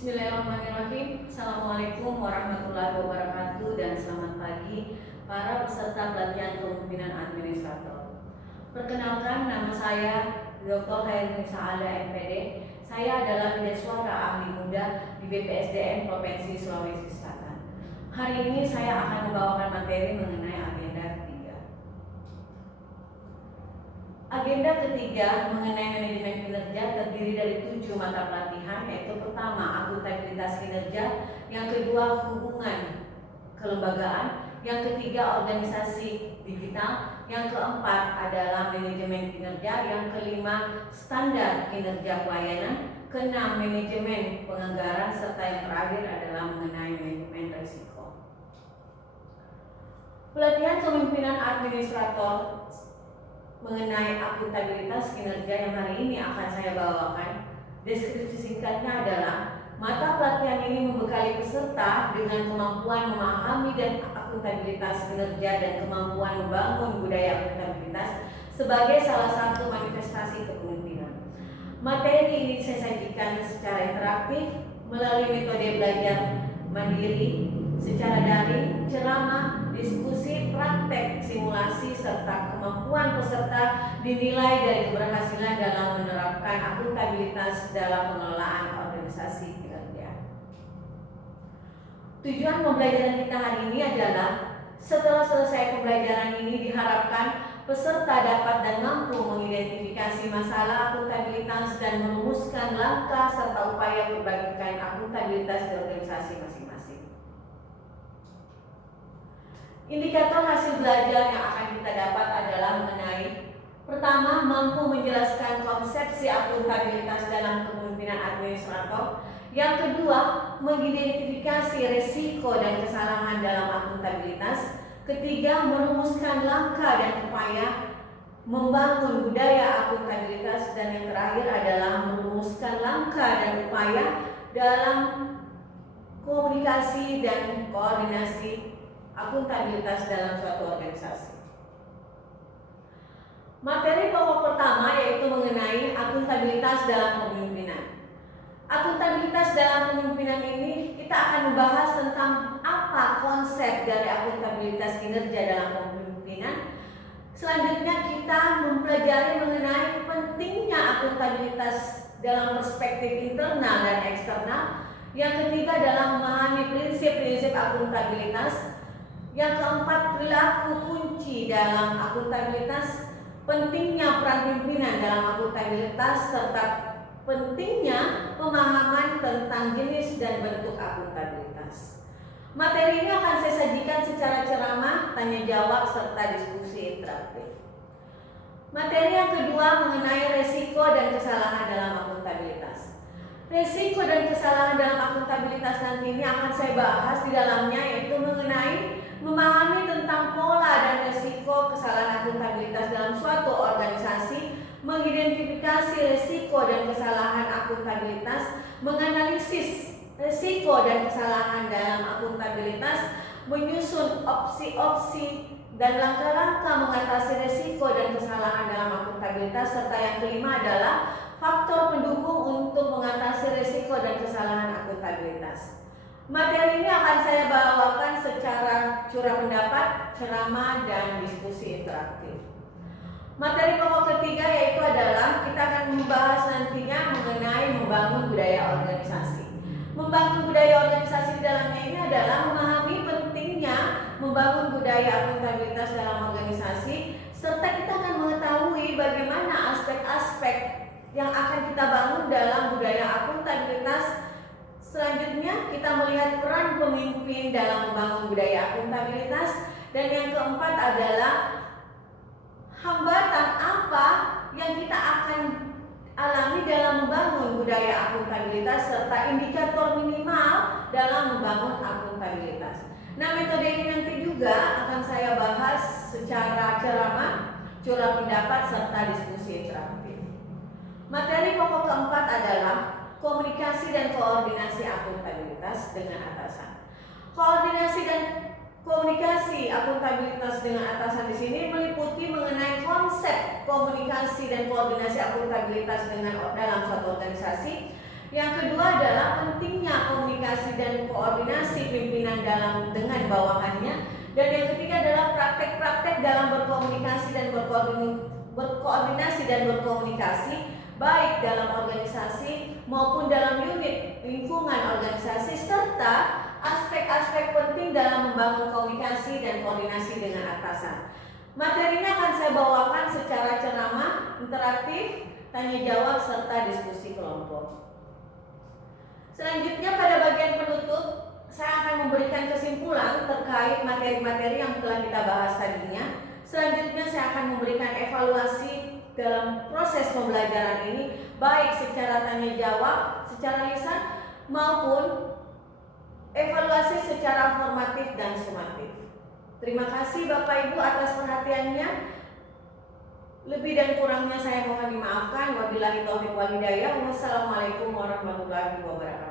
Bismillahirrahmanirrahim. Assalamualaikum warahmatullahi wabarakatuh dan selamat pagi para peserta pelatihan kepemimpinan administrator. Perkenalkan, nama saya Dr. Hairunisa Alda MPD. Saya adalah Bideswara Ahli Muda di BPSDM Provinsi Sulawesi Selatan. Hari ini saya akan membawakan materi mengenai agenda ketiga. Agenda ketiga mengenai manajemen kinerja terdiri dari 7 mata pelatihan, yaitu pertama akuntabilitas kinerja, yang kedua hubungan kelembagaan, yang ketiga organisasi digital, yang keempat adalah manajemen kinerja, yang kelima standar kinerja pelayanan, keenam manajemen penganggaran, serta yang terakhir adalah mengenai manajemen risiko. Pelatihan kepemimpinan administrator mengenai akuntabilitas kinerja yang hari ini akan saya bawakan. Deskripsi singkatnya adalah mata pelatihan ini membekali peserta dengan kemampuan memahami dan akuntabilitas kinerja dan kemampuan membangun budaya akuntabilitas sebagai salah satu manifestasi kepemimpinan. Materi ini saya sajikan secara interaktif melalui metode belajar mandiri, secara daring, ceramah, diskusi, praktek, simulasi, serta kemampuan peserta dinilai dari keberhasilan dalam menerapkan akuntabilitas dalam pengelolaan organisasi kinerja. Tujuan pembelajaran kita hari ini adalah setelah selesai pembelajaran ini diharapkan peserta dapat dan mampu mengidentifikasi masalah akuntabilitas dan merumuskan langkah serta upaya perbaikan akuntabilitas di organisasi masing-masing. Indikator hasil belajar yang akan kita dapat adalah mengenai pertama, mampu menjelaskan konsepsi akuntabilitas dalam kepemimpinan administrator. Yang kedua, mengidentifikasi risiko dan kesalahan dalam akuntabilitas. Ketiga, merumuskan langkah dan upaya membangun budaya akuntabilitas. Dan yang terakhir adalah merumuskan langkah dan upaya dalam komunikasi dan koordinasi akuntabilitas dalam suatu organisasi. Materi pokok pertama yaitu mengenai akuntabilitas dalam kepemimpinan. Akuntabilitas dalam kepemimpinan ini kita akan membahas tentang apa konsep dari akuntabilitas kinerja dalam kepemimpinan. Selanjutnya kita mempelajari mengenai pentingnya akuntabilitas dalam perspektif internal dan eksternal. Yang ketiga adalah memahami prinsip-prinsip akuntabilitas. Yang keempat, perilaku kunci dalam akuntabilitas, pentingnya peran pimpinan dalam akuntabilitas, serta pentingnya pemahaman tentang jenis dan bentuk akuntabilitas. Materi ini akan saya sajikan secara ceramah, tanya jawab, serta diskusi interaktif. Materi yang kedua mengenai resiko dan kesalahan dalam akuntabilitas. Risiko dan kesalahan dalam akuntabilitas nanti ini akan saya bahas di dalamnya, yaitu mengenai memahami tentang pola dan risiko kesalahan akuntabilitas dalam suatu organisasi, mengidentifikasi risiko dan kesalahan akuntabilitas, menganalisis risiko dan kesalahan dalam akuntabilitas, menyusun opsi-opsi dan langkah-langkah mengatasi risiko dan kesalahan dalam akuntabilitas, serta yang kelima adalah faktor pendukung untuk mengatasi risiko dan kesalahan akuntabilitas. Materi ini akan saya bawakan secara curah pendapat, ceramah, dan diskusi interaktif. Materi pokok ketiga yaitu adalah kita akan membahas nantinya mengenai membangun budaya organisasi. Membangun budaya organisasi di dalamnya ini adalah memahami pentingnya membangun budaya akuntabilitas dalam organisasi, serta kita akan mengetahui bagaimana aspek-aspek yang akan kita bangun dalam budaya akuntabilitas. Selanjutnya kita melihat peran pemimpin dalam membangun budaya akuntabilitas. Dan yang keempat adalah hambatan apa yang kita akan alami dalam membangun budaya akuntabilitas, serta indikator minimal dalam membangun akuntabilitas. Nah, metode ini nanti juga akan saya bahas secara ceramah, curah pendapat, serta diskusi interaktif. Materi pokok keempat adalah komunikasi dan koordinasi akuntabilitas dengan atasan. Koordinasi dan komunikasi akuntabilitas dengan atasan di sini meliputi mengenai konsep komunikasi dan koordinasi akuntabilitas dalam suatu organisasi. Yang kedua adalah pentingnya komunikasi dan koordinasi pimpinan dengan bawahannya. Dan yang ketiga adalah praktek-praktek dalam berkomunikasi dan berkomunikasi baik dalam organisasi maupun dalam unit lingkungan organisasi, serta aspek-aspek penting dalam membangun komunikasi dan koordinasi dengan atasan. Materinya akan saya bawakan secara ceramah, interaktif, tanya jawab, serta diskusi kelompok. Selanjutnya pada bagian penutup, saya akan memberikan kesimpulan terkait materi-materi yang telah kita bahas tadinya. Selanjutnya saya akan memberikan evaluasi dalam proses pembelajaran ini, baik secara tanya jawab, secara lisan, maupun evaluasi secara formatif dan sumatif. Terima kasih Bapak Ibu atas perhatiannya. Lebih dan kurangnya saya mohon dimaafkan. Wabillahi taufiq wal hidayah. Wassalamualaikum warahmatullahi wabarakatuh.